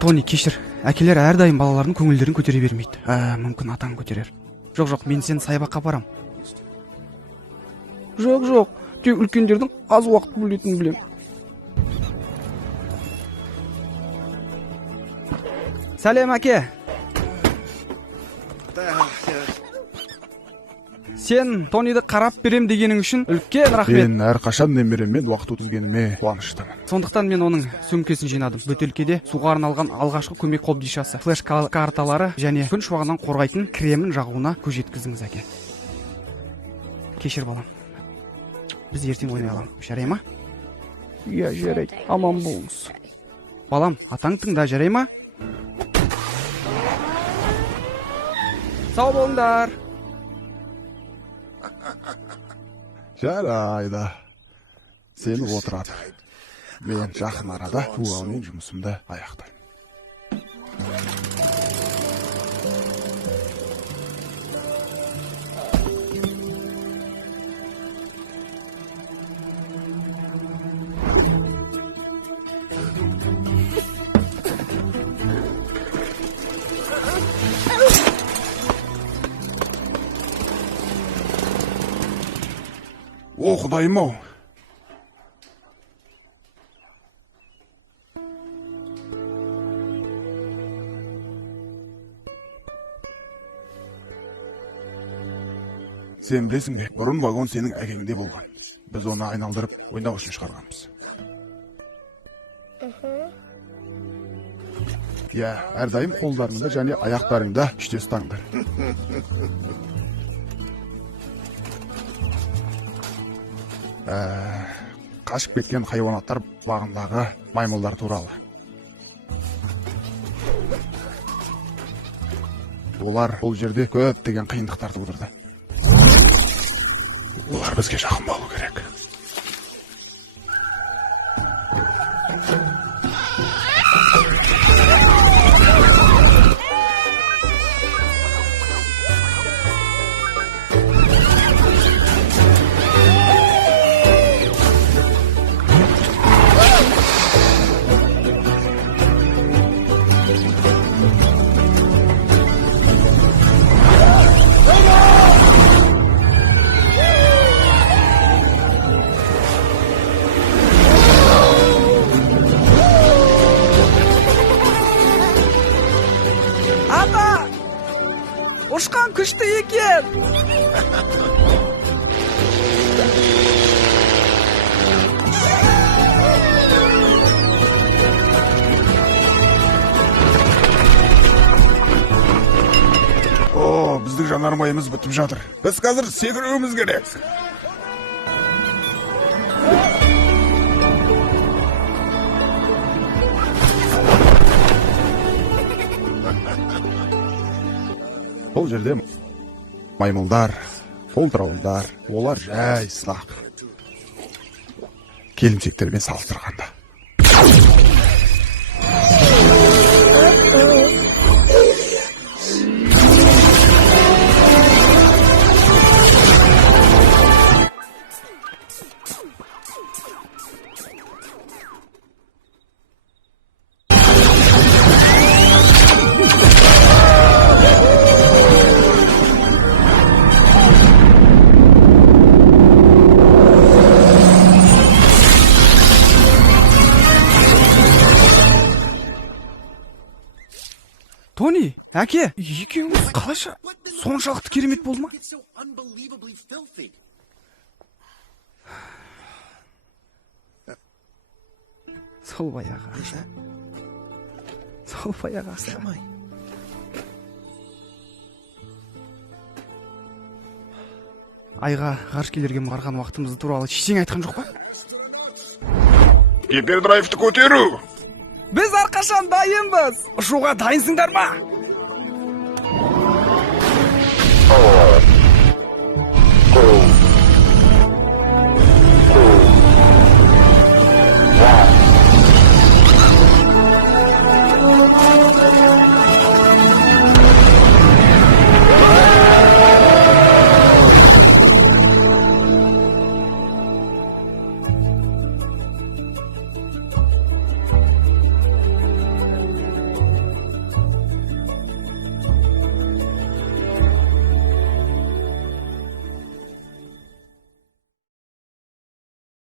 Тони, кешір. Әкелер әрдайым балалардың көңілдерін көтере бермейді. Мүмкін атаң көтерер. Жоқ, мен сені саябаққа барам. Жоқ, тек үлкендердің аз уақыт бөлетінін білем. Сәлем, әке. Сен Тониді қарап берем дегенің үшін үлкен рахмет. Мен әрқашан немереммен уақыт өткізгеніме қуаныштымын. Сондықтан мен оның сөмкесін жинадым. Бөтелкеде суға арналған алғашқы көмек қобдишасы, флеш карталары және күн шуағынан қорғайтын кремін жағуына көз жеткіздіңіз, әке. Кешір, балам. Біз ертең ойнай аламыз. Жарай ма? Иә, жарайды. Аман болыңыз. Балам, атаң тыңда, жарай ма? Сау болыңдар. Жарайды. Сен отырады. Мен жақын арада Қиял жұмысымды аяқтаймын. О, Құдайым-ау. Сен білесің бе, бұрын вагон сенің әкеңде болған. Біз оны айналдырып, ойнау үшін шығарғанбыз. Иә, әрдайым қолдарыңды және аяқтарыңды күште ұстаңдар. Қашып кеткен хайуанаттар бағындағы маймылдар туралы. Олар бұл жерде көптеген қиындықтар тудырды. Олар бізге жақын болу керек. Ұшқан күшті екен. О, біздің жанармайымыз бітіп жатыр. Біз қазір секіруіміз керек. Бұл жерде маймылдар, қолтырауылдар, олар жай сынақ. Келімсектермен салыстырғанда. Тони, әке, екеуіңіз қалайша соншалықты керемет болды ма? Сол баяғы. Сол баяғы. Айға ғарышкерлерге барған уақытымызды туралы ештеңе айтқан жоқ па? Гипердрайвты көтеру! Біз әрқашан дайынбыз. Ұшуға дайынсыңдар ма?